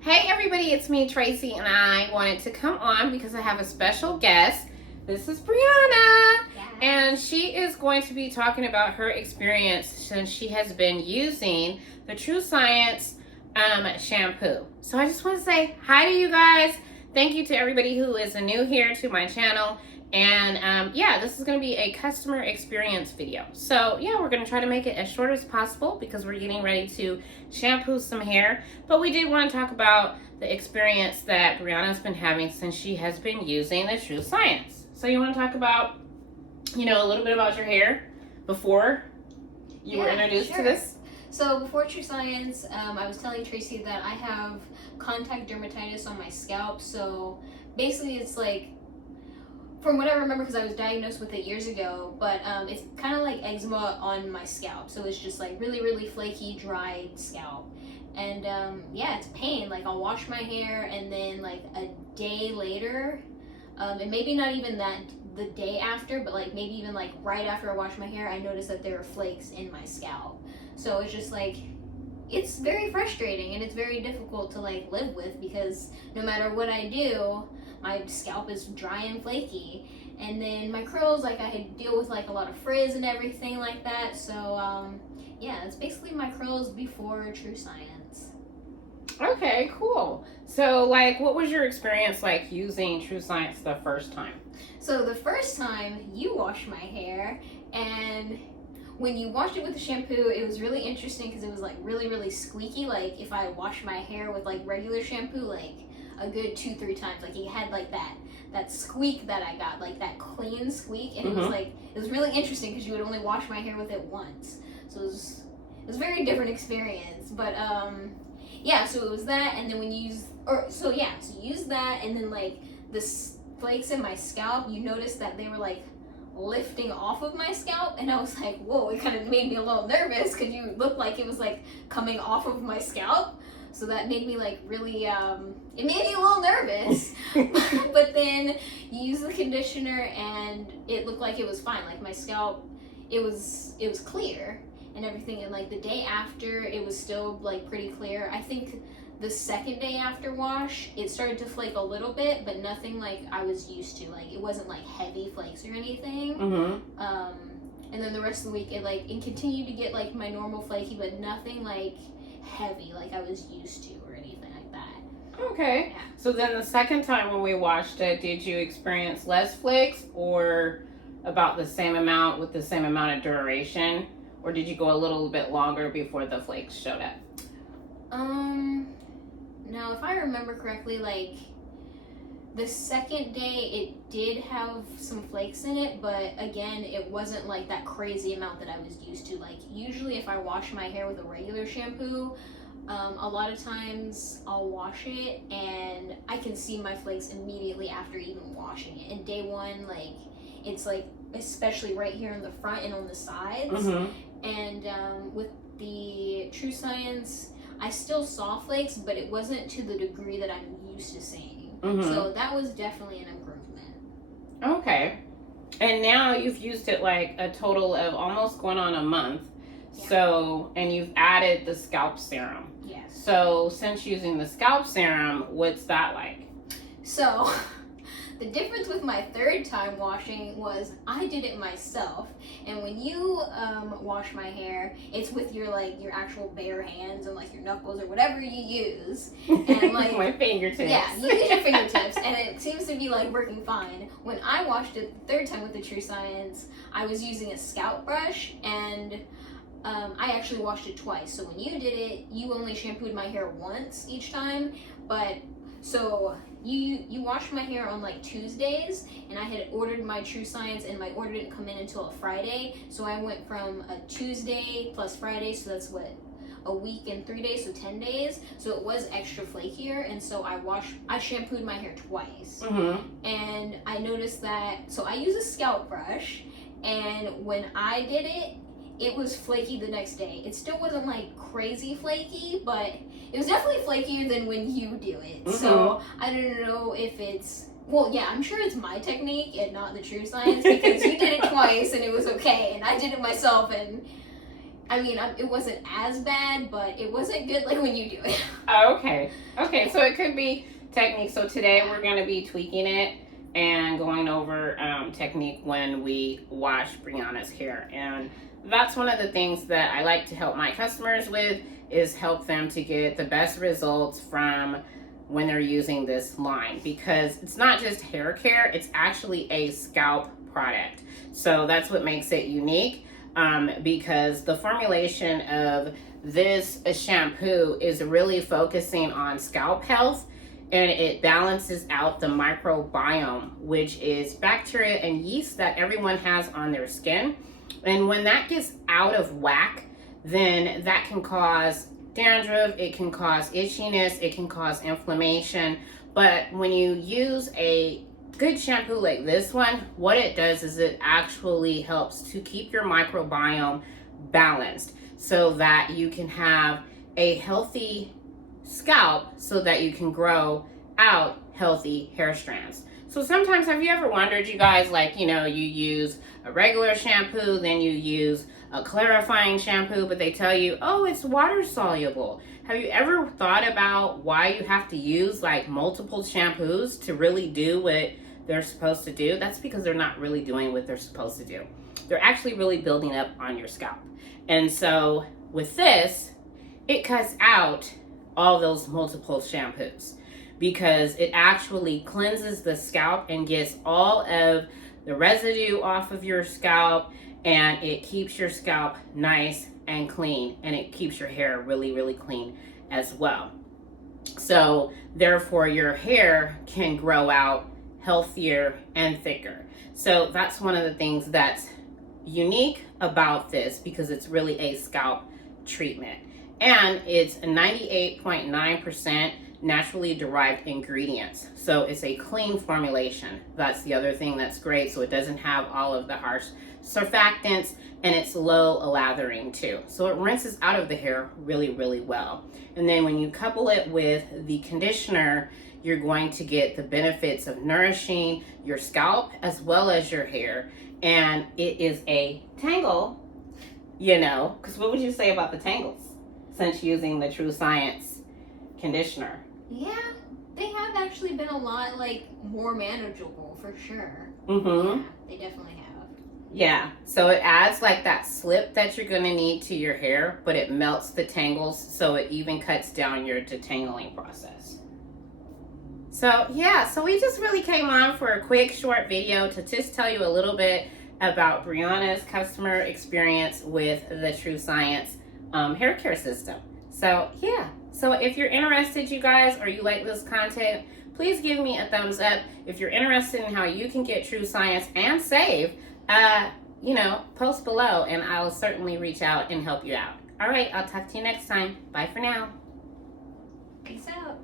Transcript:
Hey everybody, it's me Tracy, and I wanted to come on because I have a special guest. This is Brianna, and she is going to be talking about her experience since she has been using the TrueScience shampoo. So I just want to say hi to you guys. Thank you to everybody who is new here to my channel. And this is going to be a customer experience video. So yeah, we're going to try to make it as short as possible because we're getting ready to shampoo some hair. But we did want to talk about the experience that Brianna's been having since she has been using the TrueScience. So you want to talk about, a little bit about your hair before you were introduced to this? So before TrueScience, I was telling Tracy that I have contact dermatitis on my scalp. So basically it's like, from what I remember, because I was diagnosed with it years ago, but it's kind of like eczema on my scalp. So it's just like really, really flaky, dried scalp. And it's pain. Like I'll wash my hair and then like a day later, and maybe not even the day after, but like maybe even like right after I wash my hair, I notice that there are flakes in my scalp. So it's just like, it's very frustrating and it's very difficult to like live with because no matter what I do, my scalp is dry and flaky. And then my curls, like I had deal with like a lot of frizz and everything like that. So it's basically my curls before TrueScience. Okay, cool. So like, what was your experience like using TrueScience the first time? So the first time you washed my hair, and when you washed it with the shampoo, it was really interesting because it was like really, really squeaky. Like if I washed my hair with like regular shampoo, like a good 2-3 times, like it had like that squeak that I got, like that clean squeak, and it was really interesting because you would only wash my hair with it once, so it was a very different experience. But so it was that, and then when you use that, and then like the flakes in my scalp, you notice that they were like lifting off of my scalp, and I was like, whoa, it kind of made me a little nervous because you looked like it was like coming off of my scalp. So that made me like really, it made me a little nervous. But then you use the conditioner and it looked like it was fine. Like my scalp, it was clear and everything. And like the day after, it was still like pretty clear. I think the second day after wash, it started to flake a little bit, but nothing like I was used to. Like it wasn't like heavy flakes or anything. And then the rest of the week, it continued to get like my normal flaky, but nothing like heavy like I was used to or anything like that. Okay. Yeah. So then the second time when we washed it, did you experience less flakes or about the same amount with the same amount of duration? Or did you go a little bit longer before the flakes showed up? No, if I remember correctly, like the second day it did have some flakes in it, but again, it wasn't like that crazy amount that I was used to. Like usually if I wash my hair with a regular shampoo, a lot of times I'll wash it and I can see my flakes immediately after even washing it. And day one, like it's like especially right here in the front and on the sides. And with the TrueScience, I still saw flakes, but it wasn't to the degree that I'm used to seeing. So that was definitely an improvement. Okay. And now you've used it like a total of almost going on a month. Yeah. So, and you've added the scalp serum. Yes. So since using the scalp serum, what's that like? So the difference with my third time washing was I did it myself. And when you wash my hair, it's with your actual bare hands and like your knuckles or whatever you use. And like my fingertips. Yeah, you use your fingertips and it seems to be like working fine. When I washed it the third time with the TrueScience, I was using a scalp brush and I actually washed it twice. So when you did it, you only shampooed my hair once each time, but so you washed my hair on like Tuesdays, and I had ordered my TrueScience, and my order didn't come in until a Friday. So I went from a Tuesday plus Friday, so that's what, a week and 3 days, so 10 days. So it was extra flakier, and so I shampooed my hair twice. And I noticed that, so I use a scalp brush, and when I did it, it was flaky the next day. It still wasn't like crazy flaky, but it was definitely flakier than when you do it. So I don't know if it's, well, yeah, I'm sure it's my technique and not the TrueScience because you did it twice and it was okay, and I did it myself and I mean, it wasn't as bad, but it wasn't good like when you do it. Okay. Okay, so it could be technique. So today we're going to be tweaking it and going over technique when we wash Brianna's hair. And that's one of the things that I like to help my customers with, is help them to get the best results from when they're using this line, because it's not just hair care, it's actually a scalp product. So that's what makes it unique, because the formulation of this shampoo is really focusing on scalp health, and it balances out the microbiome, which is bacteria and yeast that everyone has on their skin. And when that gets out of whack, then that can cause dandruff, it can cause itchiness, it can cause inflammation. But when you use a good shampoo like this one, what it does is it actually helps to keep your microbiome balanced so that you can have a healthy scalp, so that you can grow out healthy hair strands. So sometimes, have you ever wondered, you guys, like, you know, you use a regular shampoo, then you use a clarifying shampoo, but they tell you, oh, it's water soluble. Have you ever thought about why you have to use like multiple shampoos to really do what they're supposed to do? That's because they're not really doing what they're supposed to do. They're actually really building up on your scalp. And so with this, it cuts out all those multiple shampoos, because it actually cleanses the scalp and gets all of the residue off of your scalp, and it keeps your scalp nice and clean, and it keeps your hair really, really clean as well. So therefore your hair can grow out healthier and thicker. So that's one of the things that's unique about this, because it's really a scalp treatment. And it's 98.9% naturally derived ingredients. So it's a clean formulation. That's the other thing that's great. So it doesn't have all of the harsh surfactants, and it's low lathering too. So it rinses out of the hair really, really well. And then when you couple it with the conditioner, you're going to get the benefits of nourishing your scalp as well as your hair. And it is a tangle, you know, because what would you say about the tangles since using the TrueScience conditioner? Yeah, they have actually been a lot like more manageable for sure. Mm-hmm. Yeah, they definitely have. Yeah, so it adds like that slip that you're going to need to your hair, but it melts the tangles, so it even cuts down your detangling process. So yeah, so we just really came on for a quick short video to just tell you a little bit about Brianna's customer experience with the TrueScience hair care system. So yeah, so if you're interested, you guys, or you like this content, please give me a thumbs up. If you're interested in how you can get TrueScience and save, you know, post below and I'll certainly reach out and help you out. All right, I'll talk to you next time. Bye for now. Peace out.